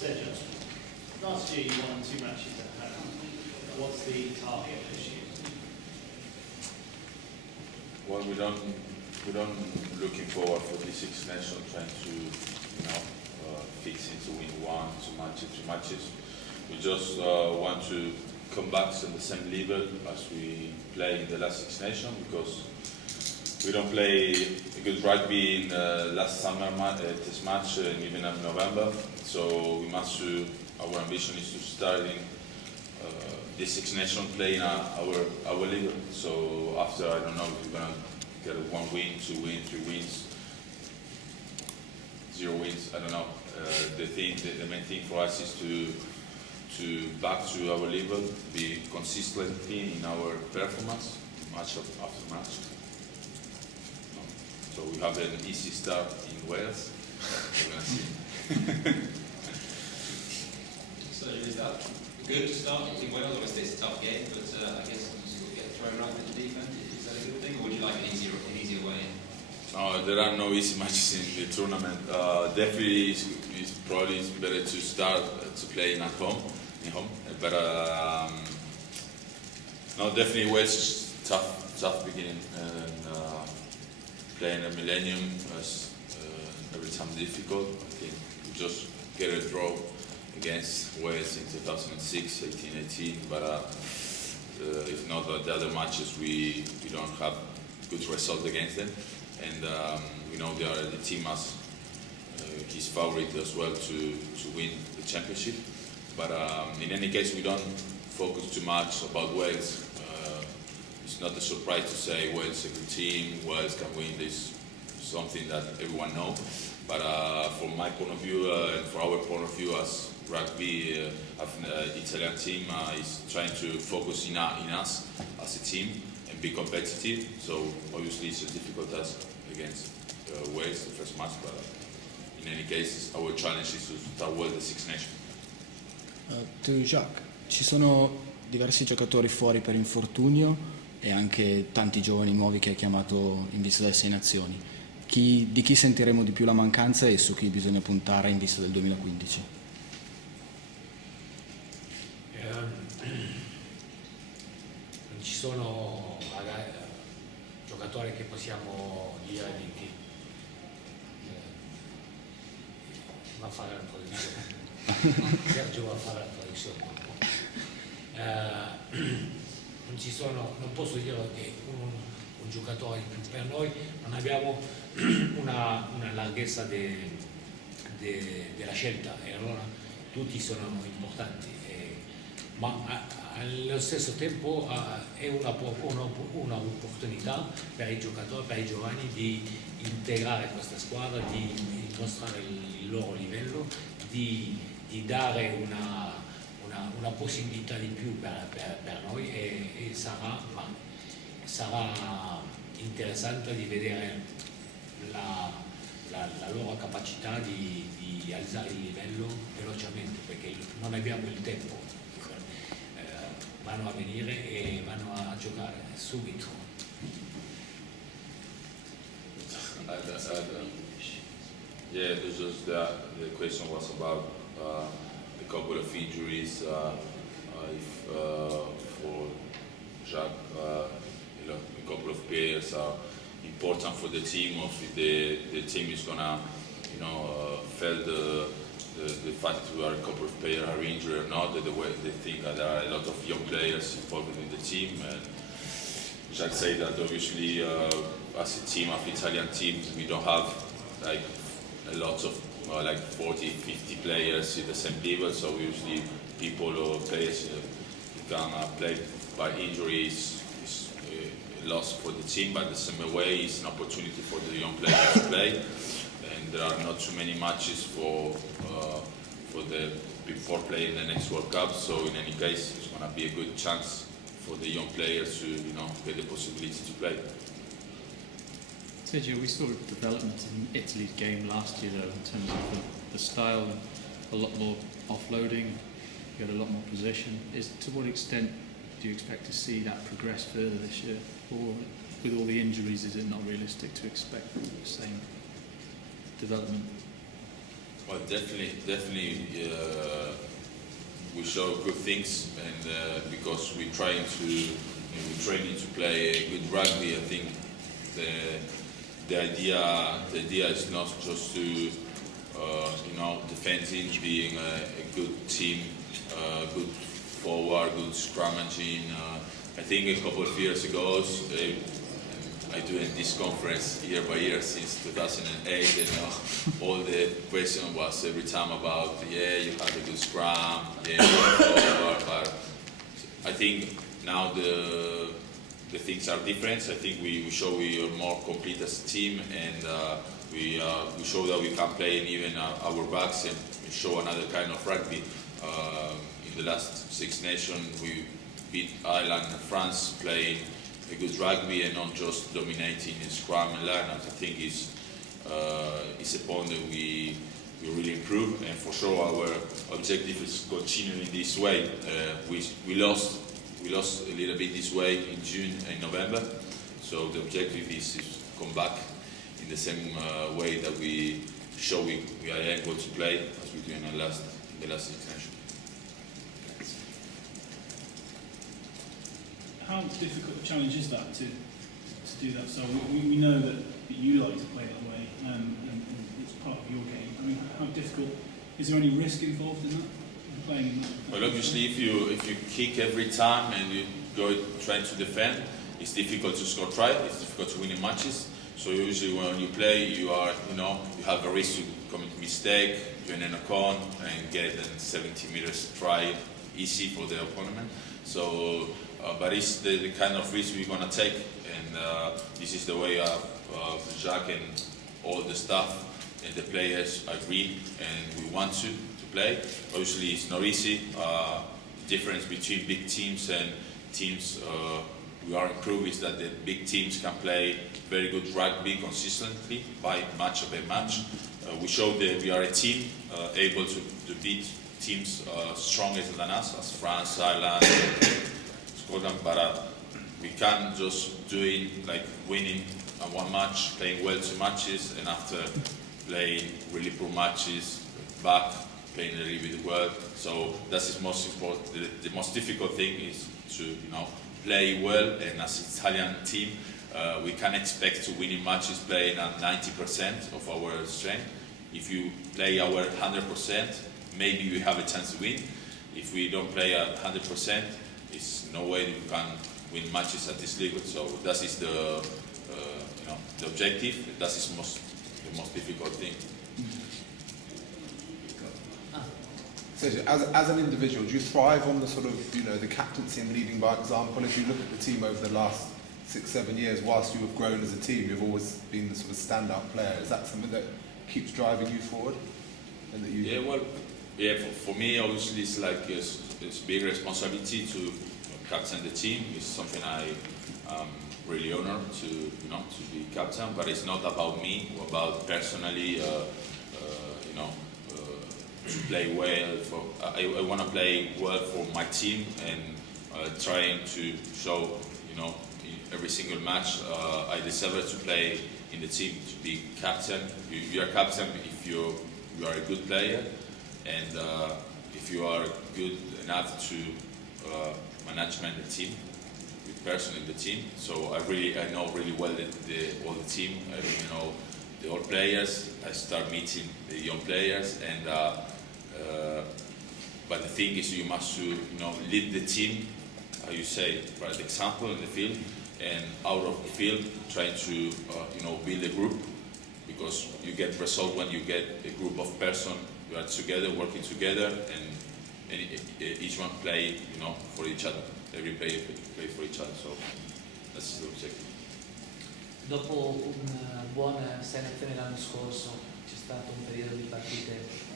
Sergio, last year you won 2 matches at home. What's the target this year? Well, we don't looking forward for the Six Nations trying to, fix it to win 1, 2 matches, 3 matches. We just want to come back to the same level as we play in the last Six Nations, because we don't play a good rugby in last summer test match and even in November. So we must. Our ambition is to start in the Six Nations playing our league. So after, I don't know, if we're gonna get 1 win, 2 wins, 3 wins, 0 wins. I don't know. The main thing for us is to back to our level, be consistent in our performance, match after match. So we have an easy start in Wales. We're gonna see. So is that a good start in Wales? Obviously it's a tough game, but I guess you sort of get thrown right into the deep end. Is that a good thing, or would you like an easier way in? No, there are no easy matches in the tournament. Definitely, it's probably better to start to play at home. But no, definitely Wales is tough beginning, and playing a Millennium is every time difficult. I think we just get a draw against Wales in 2006, 18, but if not the other matches, we don't have good result against them, and we know the team has his favorite as well to win the championship. But in any case, we don't focus too much about Wales. It's not a surprise to say Wales is a good team, Wales can win this, something that everyone knows. But from my point of view and for our point of view as rugby, Italian team is trying to focus in us as a team and be competitive. So obviously it's a difficult task against Wales, the first match, but in any case, our challenge is to start well the Six Nations. To Jacques, ci sono diversi giocatori fuori per infortunio e anche tanti giovani nuovi che hai chiamato in vista delle 6 nazioni. Di chi sentiremo di più la mancanza e su chi bisogna puntare in vista del 2015? Non ci sono giocatori che possiamo dire di chi va a fare la traduzione. Sergio va a fare la traduzione. Non posso dire che un giocatore in più per noi, non abbiamo una larghezza della scelta, e allora tutti sono importanti, ma allo stesso tempo è un'opportunità per i giocatori, per i giovani di integrare questa squadra, di mostrare il loro livello, di dare una possibilità di più per noi, e sarà interessante di vedere la loro capacità di alzare il livello velocemente, perché non abbiamo il tempo. Vanno a venire e vanno a giocare subito. Yeah, this was the question was about a couple of injuries. If for Jacques, a couple of players are important for the team, or if the team is gonna, feel the fact that a couple of players are injured or not. The way they think that there are a lot of young players involved in the team, and Jacques said that obviously as a team of Italian teams, we don't have like a lot of 40, 50 players in the same level, so usually people or players can play by injuries is a loss for the team, but the same way it's an opportunity for the young players to play, and there are not too many matches before playing the next World Cup, so in any case it's going to be a good chance for the young players to get the possibility to play. Sergio, we saw development in Italy's game last year, though, in terms of the style, a lot more offloading, you had a lot more possession. To what extent do you expect to see that progress further this year? Or with all the injuries, is it not realistic to expect the same development? Well, definitely, we show good things, and because we're trying to, we're training to play a good rugby. I think the idea is not just to, defending, being a good team, good forward, good scrummaging. I think a couple of years ago, I doing this conference year by year since 2008, and all the question was every time about, you have a good scrum, forward, but I think now the things are different. I think we show we are more complete as a team, and we show that we can play in even our backs and show another kind of rugby. In the last Six Nations, we beat Ireland and France playing a good rugby and not just dominating in scrum and line. I think it's a point that we really improve, and for sure our objective is continuing this way. We lost a little bit this way in June and November, so the objective is to come back in the same way that we show we are able to play as we do in the last Six Nations. How difficult a challenge is that to do that? So we know that you like to play that way, and it's part of your game. I mean, how difficult, is there any risk involved in that, in playing in that? Well, obviously, if you kick every time and you go trying to defend, it's difficult to score try. It's difficult to win in matches. So usually when you play, you have a risk to commit a mistake, join in a con, and get a 70 meters try easy for the opponent. So, but it's the kind of risk we're gonna take, and this is the way Jacques and all the staff and the players agree, and we want to play. Obviously, it's not easy. The difference between big teams and teams we are improving is that the big teams can play very good rugby consistently by match by match. We show that we are a team able to beat teams stronger than us, as France, Ireland, Scotland, but we can't just do it like winning one match, playing well 2 matches, and after playing really poor matches, back playing a little bit well. So that's the most important. The most difficult thing is to play well, and as Italian team, we can expect to win in matches playing at 90% of our strength. If you play our 100%, maybe we have a chance to win. If we don't play at 100%, it's no way we can win matches at this level. So that is the objective. That is the most difficult thing. So as an individual, do you thrive on the sort of the captaincy and leading by example? If you look at the team over the last 6-7 years, whilst you have grown as a team, you've always been the sort of standout player. Is that something that keeps driving you forward? And that you for me, obviously, it's like it's big responsibility to captain the team. It's something I really honored to be captain. But it's not about me, about personally. To play well. I want to play well for my team, and trying to show in every single match I deserve to play in the team, to be captain. You are captain if you are a good player, and if you are good enough to management the team, with person in the team. So I know really well all the team. I really know the old players. I start meeting the young players, and but the thing is, you must lead the team. How you say, right example in the field, and out of the field, trying to build a group, because you get result when you get a group of person who are together, working together, and each one play for each other. Every player play for each other. So that's the objective. Dopo una buona selezione l'anno scorso c'è stato un periodo di partite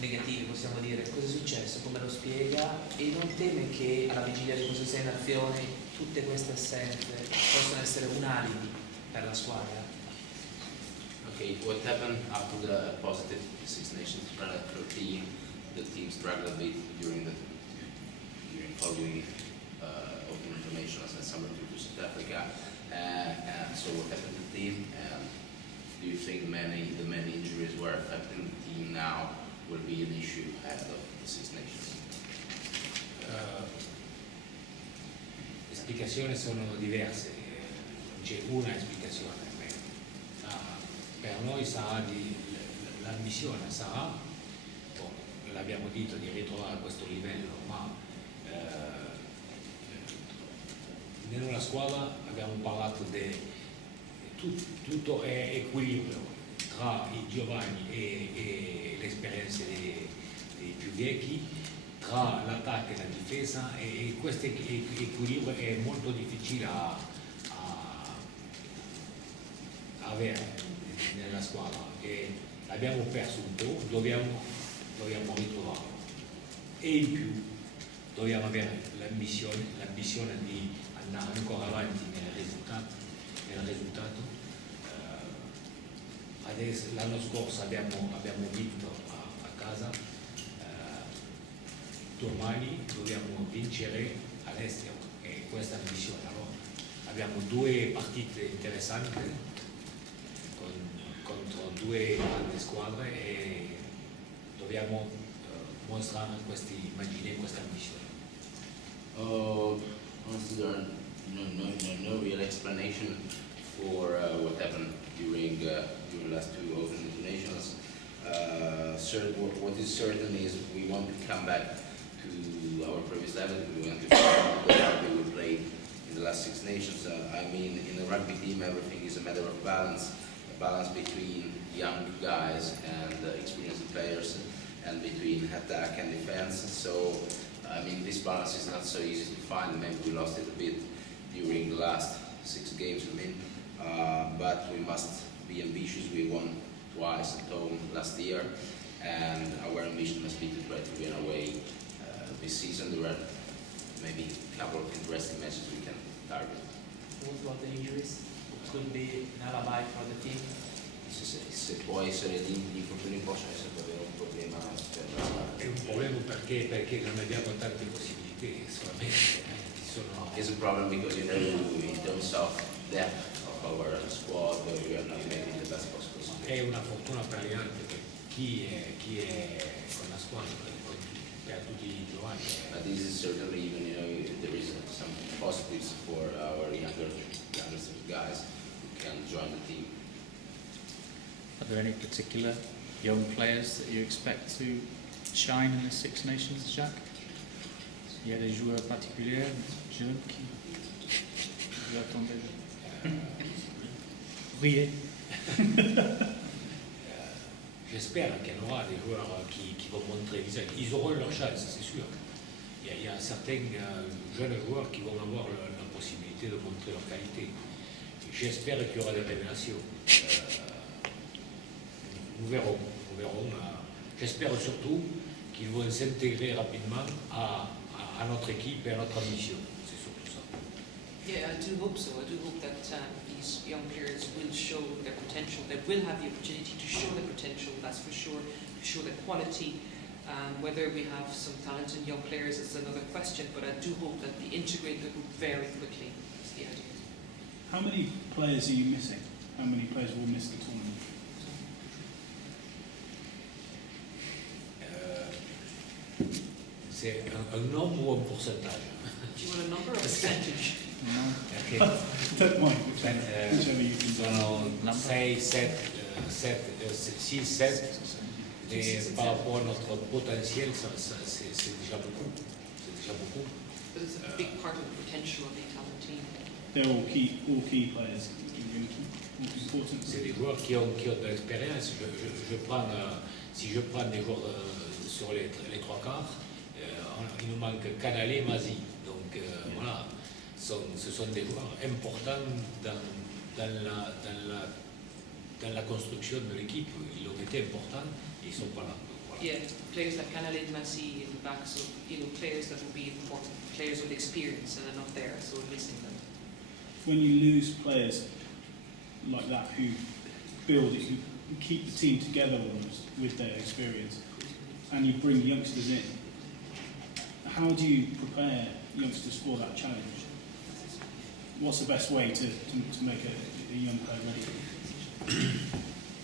negativi, possiamo dire. Cosa è successo? Come lo spiega? E non teme che alla vigilia di queste 6 nazioni tutte queste assenze possono essere un alibi per la squadra? Okay, what happened after the positive Six Nations routine? The team struggled a bit during following open internationals and summer tour to South Africa. So what happened to the team? Do you think the many injuries were affecting the team now will be an issue ahead of the Six Nations? Le spiegazioni sono diverse, non c'è una spiegazione. Per noi sarà l'ambizione sarà, l'abbiamo detto, di ritrovare questo livello, ma nella squadra abbiamo parlato di tutto è equilibrio tra i giovani e le esperienze dei più vecchi, tra l'attacco e la difesa, e questo equilibrio è molto difficile a avere nella squadra, e abbiamo perso un po', dobbiamo ritrovarlo, e in più dobbiamo avere l'ambizione di andare ancora avanti nel risultato. Adesso, l'anno scorso abbiamo vinto a casa, domani dobbiamo vincere all'estero, e questa è l'ambizione. Allora, abbiamo 2 partite interessanti contro 2 grandi squadre, e dobbiamo mostrare questa immagine e questa ambizione. Honestly, there are no real explanation for what happened during the last 2 Open Internationals. What is certain is we want to come back to our previous level. We want to play how we played in the last Six Nations. I mean, in a rugby team, everything is a matter of balance. A balance between young guys and experienced players, and between attack and defense. So, I mean, this balance is not so easy to find. Maybe we lost it a bit during the last 6 games, but we must be ambitious. We won twice at home last year, and our ambition must be to try to win away this season. There are maybe a couple of interesting matches we can target. What about the injuries? Could be an alibi for the team. Se può essere gli infortuni possono essere davvero un problema per la squadra. È un problema perché non abbiamo tante possibilità, solamente sono. It's a problem because in terms of depth of our squad, we are not making the best possible situation. È una fortuna per gli altri, per chi è con la squadra, per tutti i giovani. But this is certainly, even there is some positives for our younger guys who can join the team. Are there any particular young players that you expect to shine in the Six Nations, Jacques? Il y a des joueurs particuliers, jeunes qui vous attendez briller? J'espère qu'il y en aura des joueurs qui vont montrer visage. Ils auront leur chance, c'est sûr. Il y a certains jeunes joueurs qui vont avoir la possibilité de montrer leur qualité. J'espère qu'il y aura des révélations. Nous verrons. J'espère surtout qu'ils vont s'intégrer rapidement à notre équipe et à notre ambition. C'est surtout ça. Yeah, I do hope so. I do hope that these young players will show their potential. They will have the opportunity to show their potential, that's for sure. Show their quality. Whether we have some talented young players is another question, but I do hope that they integrate the group very quickly. That's the idea. How many players are you missing? How many players will miss the tournament? C'est un nombre ou un pourcentage? Do you want a number or a percentage? Perché Don't mind, whichever you can sono 6, 7, 6, 7, et par rapport à notre potentiel, c'est déjà beaucoup. C'est déjà beaucoup. But it's a big part of the potential of the Italian team. They're all key players. Important. C'est des joueurs qui ont de l'expérience. Si je prends des joueurs sur les 3 quarts, il nous manque Canale et Masi. Donc voilà, ce sont des joueurs importants dans la construction de l'équipe. Ils ont été importants et ils ne sont pas là. Donc, voilà. Yeah, players like Canale and Massi in the back, so players that will be important, players with experience, and are not there, so we're missing them. When you lose players like that who build it, who keep the team together almost with their experience, and you bring youngsters in, how do you prepare youngsters for that challenge? What's the best way to make a young player ready?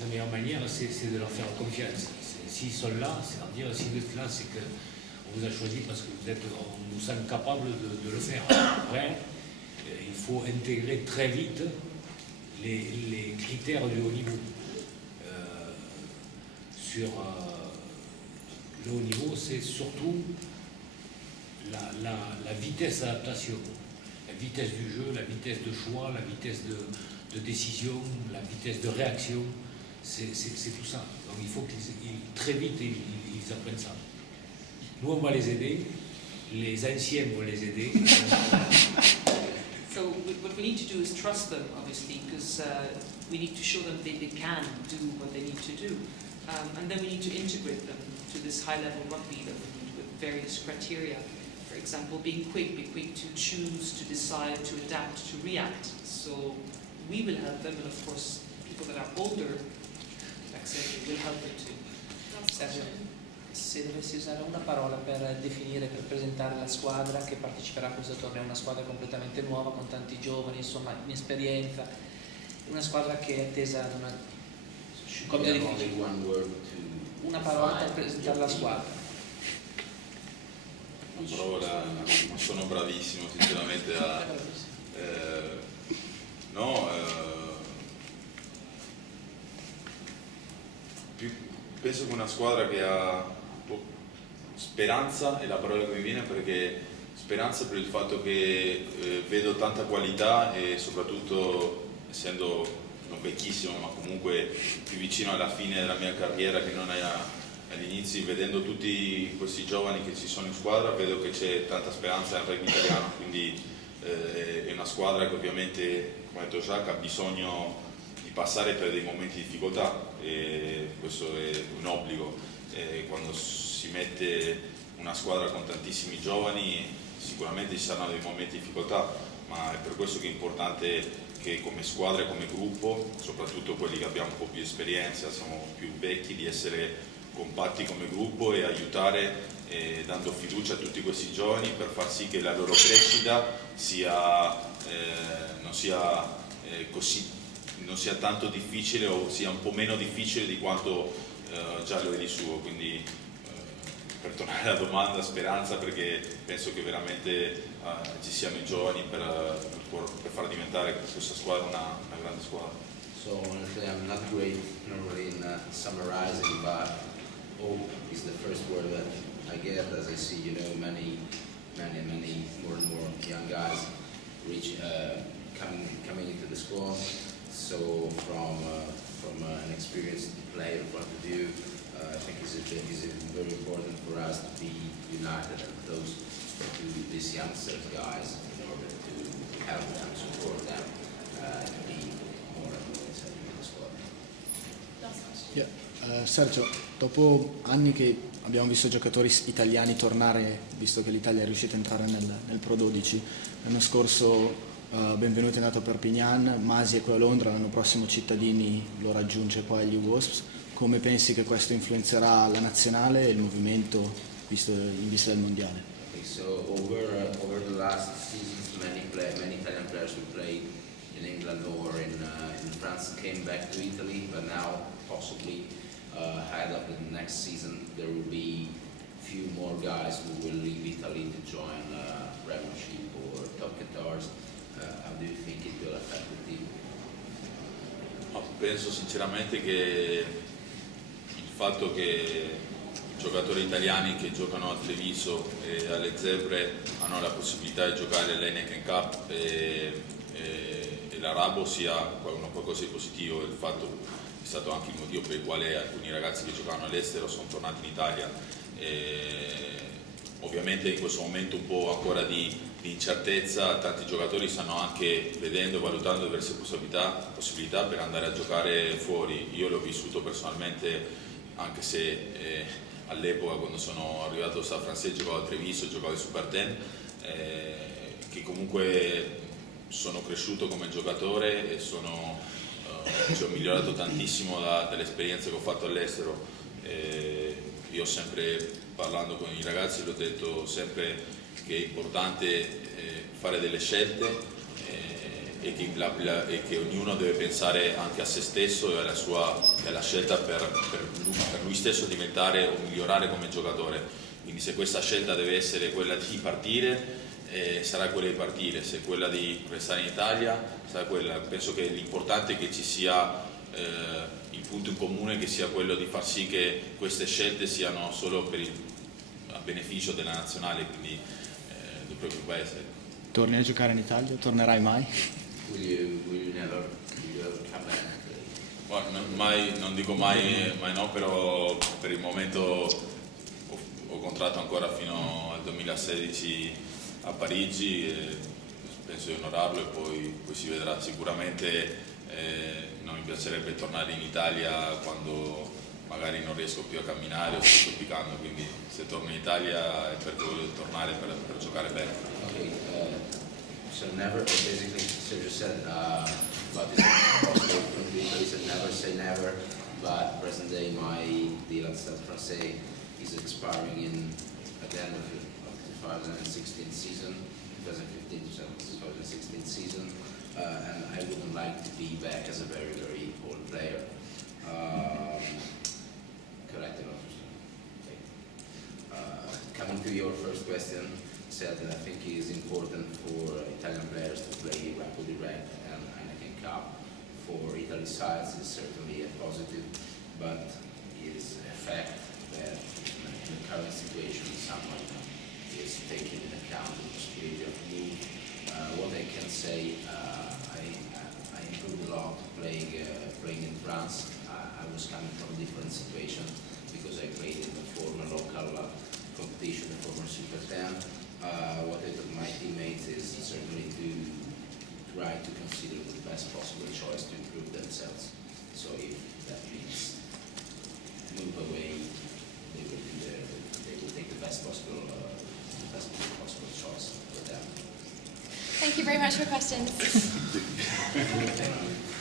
La meilleure manière, c'est de leur faire confiance. s'ils sont là, c'est-à-dire si vous êtes là, c'est qu'on vous a choisi parce que on vous sent capable de le faire. Après, il faut intégrer très vite les critères du haut niveau. Sur le haut niveau, c'est surtout la vitesse d'adaptation, la vitesse du jeu, la vitesse de choix, la vitesse de décision, la vitesse de réaction, c'est tout ça. Donc il faut qu'ils très vite ils apprennent ça. Nous on va les aider, les anciens vont les aider. So what we need to do is trust them, obviously, because we need to show them they can do what they need to do. And then we need to integrate them to this high-level rugby that we need with various criteria. For example, be quick to choose, to decide, to adapt, to react. So we will help them, and of course, people that are older, like Sergio, will help them too. Sergio, se dovessi usare una parola per definire, per presentare la squadra che parteciperà a questo torneo, una squadra completamente nuova, con tanti giovani, insomma, inesperienza, una squadra che è attesa ad una... Come una parola per presentare la squadra. Una parola, non sono bravissimo sinceramente penso che una squadra che ha speranza è la parola che mi viene, perché speranza per il fatto che vedo tanta qualità e soprattutto essendo non vecchissimo ma comunque più vicino alla fine della mia carriera che non agli inizi, vedendo tutti questi giovani che ci sono in squadra vedo che c'è tanta speranza nel rugby italiano, quindi è una squadra che ovviamente, come ha detto Jacques, ha bisogno di passare per dei momenti di difficoltà e questo è un obbligo. Quando si mette una squadra con tantissimi giovani sicuramente ci saranno dei momenti di difficoltà, ma è per questo che è importante che come squadra e come gruppo, soprattutto quelli che abbiamo un po' più esperienza, siamo più vecchi, di essere compatti come gruppo e aiutare dando fiducia a tutti questi giovani per far sì che la loro crescita non sia tanto difficile o sia un po' meno difficile di quanto già lo è di suo. Quindi per tornare alla domanda, speranza, perché penso che veramente ci siano i giovani per far diventare questa squadra una grande squadra. So honestly, I'm not great normally in summarizing, but hope is the first word that I get as I see, many more and more young guys coming into the squad. So from an experienced player point of view, I think it's very important for us to be united and close to these youngsters guys in order to help them, support them, to be more and more involved in the squad. Sergio, dopo anni che abbiamo visto giocatori italiani tornare, visto che l'Italia è riuscita a entrare nel Pro 12, l'anno scorso Benvenuto è andato per Perpignan, Masi è qui a Londra, l'anno prossimo Cittadini lo raggiunge poi agli Wasps. Come pensi che questo influenzerà la nazionale e il movimento in vista del mondiale? So over the last seasons, many Italian players who played in England or in France came back to Italy, but now possibly ahead of the next season there will be few more guys who will leave Italy to join Premiership or Top Qatars. How do you think it will affect the team? Penso sinceramente che il fatto che i giocatori italiani che giocano a Treviso e alle Zebre hanno la possibilità di giocare all'Heineken Cup e l'Arabo sia qualcosa di positivo. Il fatto è stato anche il motivo per il quale alcuni ragazzi che giocavano all'estero sono tornati in Italia. Ovviamente in questo momento un po' ancora di incertezza, tanti giocatori stanno anche vedendo, valutando diverse possibilità per andare a giocare fuori. Io l'ho vissuto personalmente, anche se all'epoca quando sono arrivato a San Francesco giocavo a Treviso, giocavo ai Super 10, che comunque sono cresciuto come giocatore e ci ho migliorato tantissimo dalle esperienze che ho fatto all'estero. Io ho sempre, parlando con i ragazzi, l'ho detto sempre che è importante fare delle scelte e che ognuno deve pensare anche a se stesso e alla scelta per lui stesso diventare o migliorare come giocatore. Quindi se questa scelta deve essere quella di partire, sarà quella di partire, se quella di restare in Italia sarà quella. Penso che l'importante è che ci sia il punto in comune, che sia quello di far sì che queste scelte siano solo a beneficio della nazionale, quindi del proprio paese. Torni a giocare in Italia? Tornerai mai? Will you ever come back? Guarda, non dico mai no, però per il momento ho contratto ancora fino al 2016 a Parigi e penso di onorarlo e poi si vedrà. Sicuramente non mi piacerebbe tornare in Italia quando magari non riesco più a camminare o sto zoppicando, quindi se torno in Italia è perché voglio tornare per giocare bene. Okay, so never, basically, so you said, but it's possible from Italy, so never say never, but present day my deal at Stade Francais is expiring at the end of the 2016 season, 2015-2016 season, and I wouldn't like to be back as a very, very old player. Correct enough. Okay. Coming to your first question, said that I think it is important for Italian players to play rapidly Red and Heineken Cup. For Italy's sides, it's certainly a positive, but it is a fact that in the current situation, someone is taking into account the possibility of move. What I can say, I improved a lot playing in France. I was coming from a different situation because I played in the former local competition, the former Super 10. What I told my teammates is certainly to try to consider the best possible choice to improve themselves. So if that means move away, they will take the best possible choice for them. Thank you very much for questions. Thank you.